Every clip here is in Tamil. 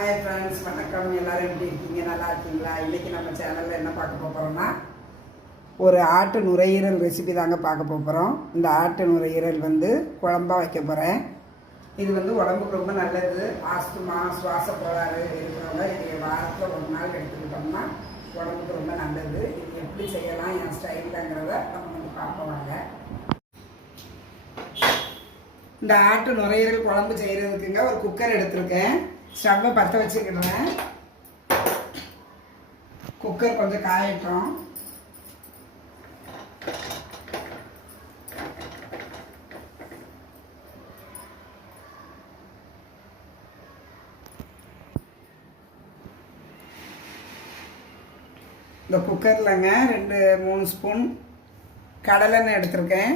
ஹாய் ஃப்ரெண்ட்ஸ் வணக்கம். எல்லோரும் எப்படி இருக்கீங்க? நல்லா இருக்கீங்களா? இன்றைக்கி நம்ம சேனலில் என்ன பார்க்க போகிறோம்னா ஒரு ஆட்டு நுரையீரல் ரெசிபி தாங்க பார்க்க போகிறோம் இந்த ஆட்டு நுரையீரல் வந்து குழம்பா வைக்க போகிறேன் இது வந்து உடம்புக்கு ரொம்ப நல்லது. ஆஸ்துமா சுவாச கோளாறு இருக்கிறவங்க இதை வாரத்தில் ஒரு நாள் எடுத்துக்கிட்டோம்னா உடம்புக்கு ரொம்ப நல்லது. இது எப்படி செய்யலாம்? என் ஸ்டைலாங்கிறத நம்ம வந்து பார்ப்போம்ங்க இந்த ஆட்டு நுரையீரல் குழம்பு செய்கிறதுக்குங்க ஒரு குக்கர் எடுத்திருக்கேன். ஸ்டவ்வை பற்ற வச்சுக்கிறேன். குக்கர் கொஞ்சம் காயட்டும். இந்த குக்கர்லங்க ரெண்டு மூணு ஸ்பூன் கடலெண்ணெய் எடுத்திருக்கேன்.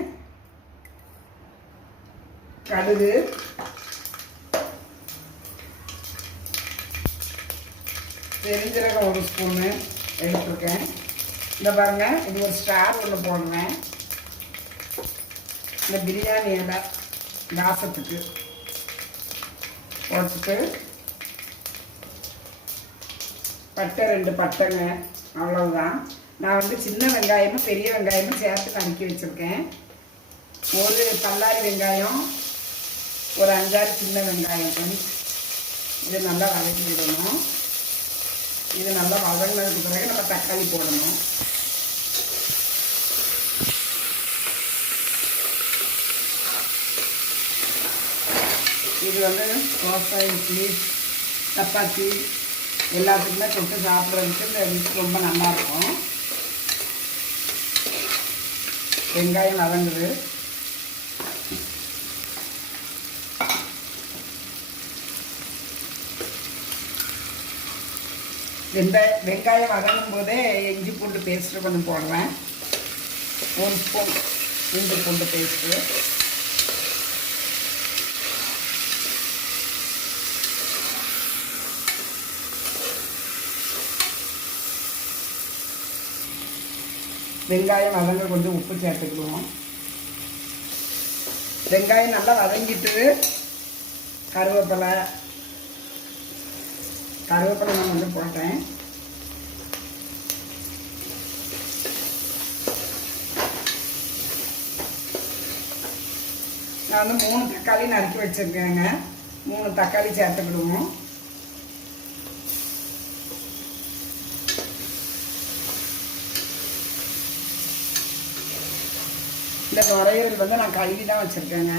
கடுகு. பெருஞ்சீரகம் ஒரு ஸ்பூனு எடுத்துருக்கேன். இந்த பாருங்க இது ஒரு ஸ்டார் ஒன்று போடுவேன் இந்த பிரியாணி இலை வாசத்துக்கு போட்டுட்டு பட்டை ரெண்டு பட்டைங்க அவ்வளவுதான். நான் வந்து சின்ன வெங்காயமும் பெரிய வெங்காயமும் சேர்த்து நறுக்கி வச்சுருக்கேன். ஒரு பல்லாரி வெங்காயம் ஒரு அஞ்சாறு சின்ன வெங்காயம். இது நல்லா வதக்கி விடணும் இது நல்லா வதங்கினதுக்கு பிறகு நம்ம தக்காளி போடணும். இது வந்து தோசை இட்லி சப்பாத்தி எல்லாத்துக்குமே தொட்டு சாப்பிட்றதுக்கு இந்த ருசி ரொம்ப நல்லாயிருக்கும் வெங்காயம் வதங்குது. வெந்த வெங்காயம் வதங்கும் போதே இஞ்சி பூண்டு பேஸ்ட்டு கொஞ்சம் போடுவேன் ஒரு ஸ்பூன் இஞ்சி பூண்டு பேஸ்ட்டு வெங்காயம் வதங்க கொஞ்சம் உப்பு சேர்த்துக்கிடுவோம். வெங்காயம் நல்லா வதங்கிட்டு கருவேப்பிலை கருவேப்பிலை நான் வந்து போட்டேன். நான் வந்து மூணு தக்காளி நறுக்கி வச்சுருக்கேங்க. மூணு தக்காளி சேர்த்துக்கிடுவோம் இந்த நுரையீரல் வந்து நான் கழுவி தான் வச்சுருக்கேங்க.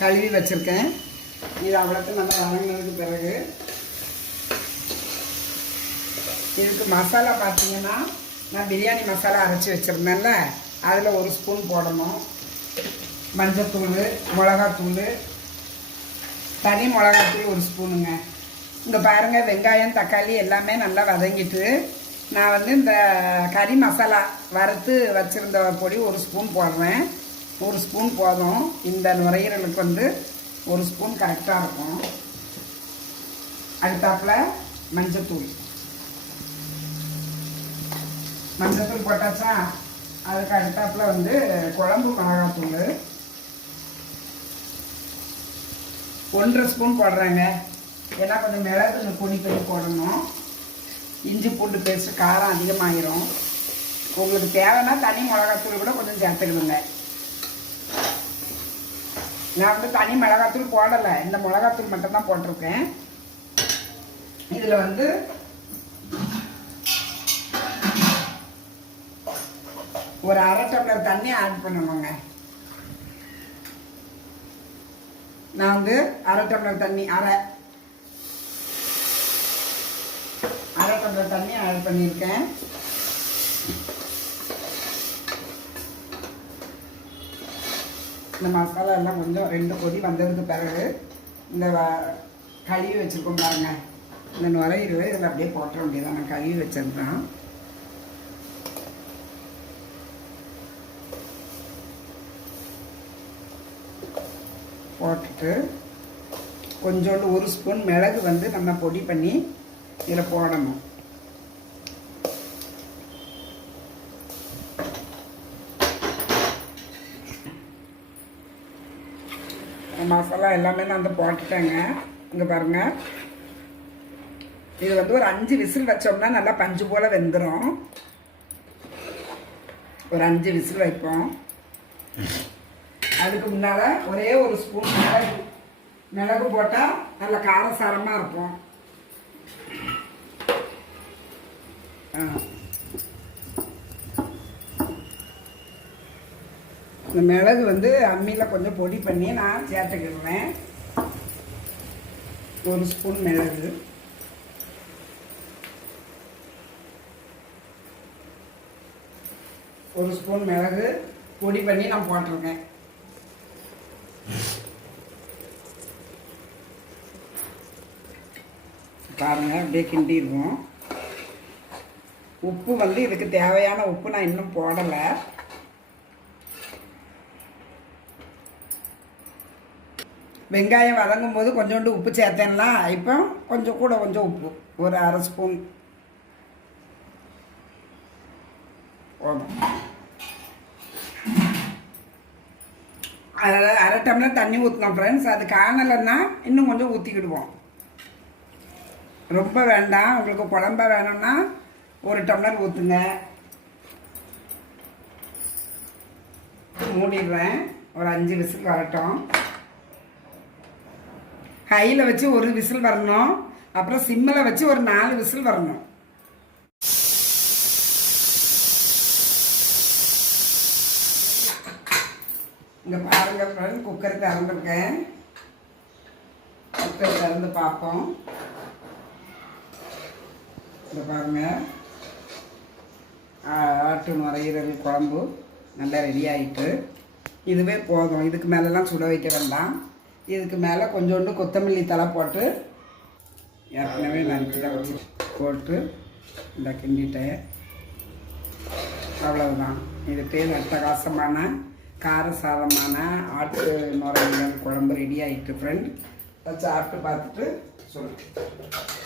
கழுவி வச்சுருக்கேன். இது அவ்வளோத்தையும் நல்லா வதங்கினதுக்கு பிறகு இதுக்கு மசாலா பார்த்தீங்கன்னா நான் பிரியாணி மசாலா அரைச்சி வச்சுருந்தேன்ல. அதில் ஒரு ஸ்பூன் போடணும். மஞ்சத்தூள் மிளகாத்தூள் தனி மிளகாத்தூள் ஒரு ஸ்பூனுங்க. இங்கே பாருங்கள் வெங்காயம் தக்காளி எல்லாமே நல்லா வதங்கிட்டு நான் வந்து இந்த கறி மசாலா வறுத்து வச்சுருந்த பொடி ஒரு ஸ்பூன் போடுறேன். ஒரு ஸ்பூன் போதும். இந்த நுரையீரலுக்கு வந்து ஒரு ஸ்பூன் கரெக்டாக இருக்கும். அடுத்தாப்பில் மஞ்சத்தூள். மஞ்சத்தூள் போட்டாச்சா? அதுக்கு அடுத்தாப்பில் வந்து குழம்பு மிளகாத்தூள். ஒன்றரை ஸ்பூன் போடுறேங்க. ஏன்னா கொஞ்சம் மிளகு பொடி பண்ணி போடணும். இஞ்சி பூண்டு பேஸ்ட் காரம் அதிகமாகிரும் உங்களுக்கு தேவைன்னா தனி மிளகாத்தூள் கூட கொஞ்சம் சேர்த்துக்கணுங்க நான் வந்து தனி மிளகாத்தூள் போடலை. இந்த மிளகாத்தூள் மட்டும்தான் போட்டிருக்கேன். இதில் வந்து ஒரு அரை டம்ளர் தண்ணி ஆட் பண்ணணுங்க நான் வந்து அரை டம்ளர் தண்ணி அரை. அரை டம்ளர் தண்ணி ஆட் பண்ணியிருக்கேன். இந்த மசாலா எல்லாம் கொஞ்சம் ரெண்டு கொதி வந்ததுக்கு பிறகு இந்த கழுவி வச்சுருக்கோம் பாருங்க. இந்த நுரையீரல் இதில் அப்படியே போட்டுற வேண்டியதான் நான் கழுவி வச்சுருந்தேன். போட்டுட்டு கொஞ்சோண்டு ஒரு ஸ்பூன் மிளகு வந்து நம்ம பொடி பண்ணி இதில் போடணும். மசாலா எல்லாமே நான் வந்து போட்டுட்டேங்க. இங்கே பாருங்கள் இது வந்து ஒரு அஞ்சு விசில் வச்சோம்னா நல்லா பஞ்சு போல் வெந்துடும் ஒரு அஞ்சு விசில் வைப்போம். அதுக்கு முன்னால் ஒரே ஒரு ஸ்பூன் மிளகு மிளகு போட்டால் நல்ல காரசாரமாக இருக்கும். ஆ. இந்த மிளகு வந்து அம்மியில் கொஞ்சம் பொடி பண்ணி நான் சேர்த்துக்கிடுவேன் ஒரு ஸ்பூன் மிளகு. ஒரு ஸ்பூன் மிளகு பொடி பண்ணி நான் போட்டிருக்கேன். பாருங்க அப்படியே கிண்டிடுவோம். உப்பு வந்து இதுக்கு தேவையான உப்பு நான் இன்னும் போடலை. வெங்காயம் வதங்கும் போது கொஞ்சோண்டு உப்பு சேர்த்தேன்னா இப்போ கொஞ்சம் கூட கொஞ்சம் உப்பு ஒரு அரை ஸ்பூன். போதும். அரை டம்ளர் தண்ணி ஊற்றினோம் ஃப்ரெண்ட்ஸ் அது காணலைன்னா இன்னும் கொஞ்சம் ஊற்றிக்கிடுவோம் ரொம்ப வேண்டாம். உங்களுக்கு குழம்ப வேணும்னா ஒரு டம்ளர் ஊற்றுங்க மூடிடுறேன். ஒரு அஞ்சு விசில் வரட்டும். ஹையில் வச்சு ஒரு விசில் வரணும். அப்புறம் சிம்மில் வச்சு ஒரு நாலு விசில் வரணும். இங்கே பாருங்கள் ஃப்ரெண்ட் குக்கர் திறந்துருக்கேன். குக்கர் திறந்து பார்ப்போம். இந்த பாருங்கள் ஆ- ஆட்டு நுரையீரல் குழம்பு நல்லா ரெடி ஆகிட்டு இதுவே போதும். இதுக்கு மேலெலாம் சுட வைக்க வேண்டாம். இதுக்கு மேலே கொஞ்சோண்டு கொத்தமல்லி தலை போட்டு ஏற்கனவே நறுக்கில் வச்சு போட்டு இந்த கிண்டிட்டேன் அவ்வளவுதான். இது பேர் அட்டகாசமான காரசாரமான ஆட்டு நுரையீரல் குழம்பு ரெடி ஆகிட்டு ஃப்ரெண்ட் சாப்பிட்டு பார்த்துட்டு சொல்லுங்கள்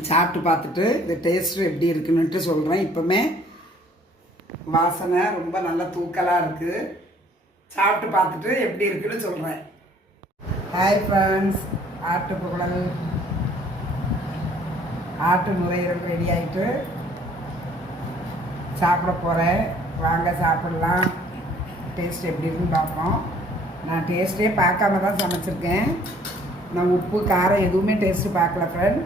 சாப்பிட்டு பார்த்துட்டு இந்த டேஸ்ட்டு எப்படி இருக்குன்னுட்டு சொல்கிறேன் இப்போமே வாசனை ரொம்ப நல்ல தூக்கலாக இருக்குது சாப்பிட்டு பார்த்துட்டு எப்படி இருக்குன்னு சொல்கிறேன் ஹாய் ஃப்ரெண்ட்ஸ் ஆட்டு புகழல். ஆட்டு நுரையீரல் ரெடி ஆகிட்டு சாப்பிட போகிறேன் வாங்க சாப்பிட்லாம். டேஸ்ட் எப்படி இருக்குன்னு பார்ப்போம். நான் டேஸ்ட்டே பார்க்காம தான் சமைச்சிருக்கேன். நான் உப்பு காரம் எதுவுமே டேஸ்ட்டு பார்க்கல ஃப்ரெண்ட்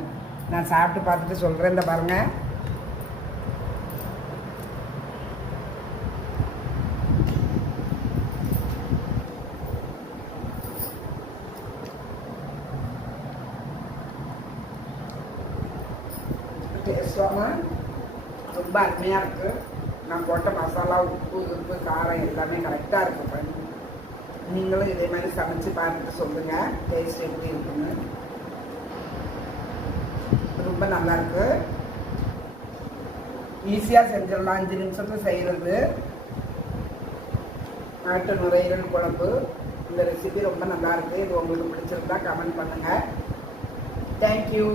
நான் சாப்பிட்டு பார்த்துட்டு சொல்கிறேன் இந்த பாருங்கள் டேஸ்டான ரொம்ப அருமையாக இருக்குது நான் போட்ட மசாலா உப்பு உப்பு காரம் எல்லாமே கரெக்டாக இருக்குது நீங்களும் இதே மாதிரி சமைச்சு பார்த்துட்டு சொல்லுங்கள் டேஸ்ட் எப்படி இருக்குன்னு. ரொம்ப நல்லா இருக்கு ஈஸியாக செஞ்சிடலாம். அஞ்சு நிமிஷத்துல செய்கிறது நாட்டு நுரையீரல் குழம்பு. இந்த ரெசிபி ரொம்ப நல்லா இருக்கு இது உங்களுக்கு பிடிச்சிருந்தா கமெண்ட் பண்ணுங்கள் தேங்க்யூ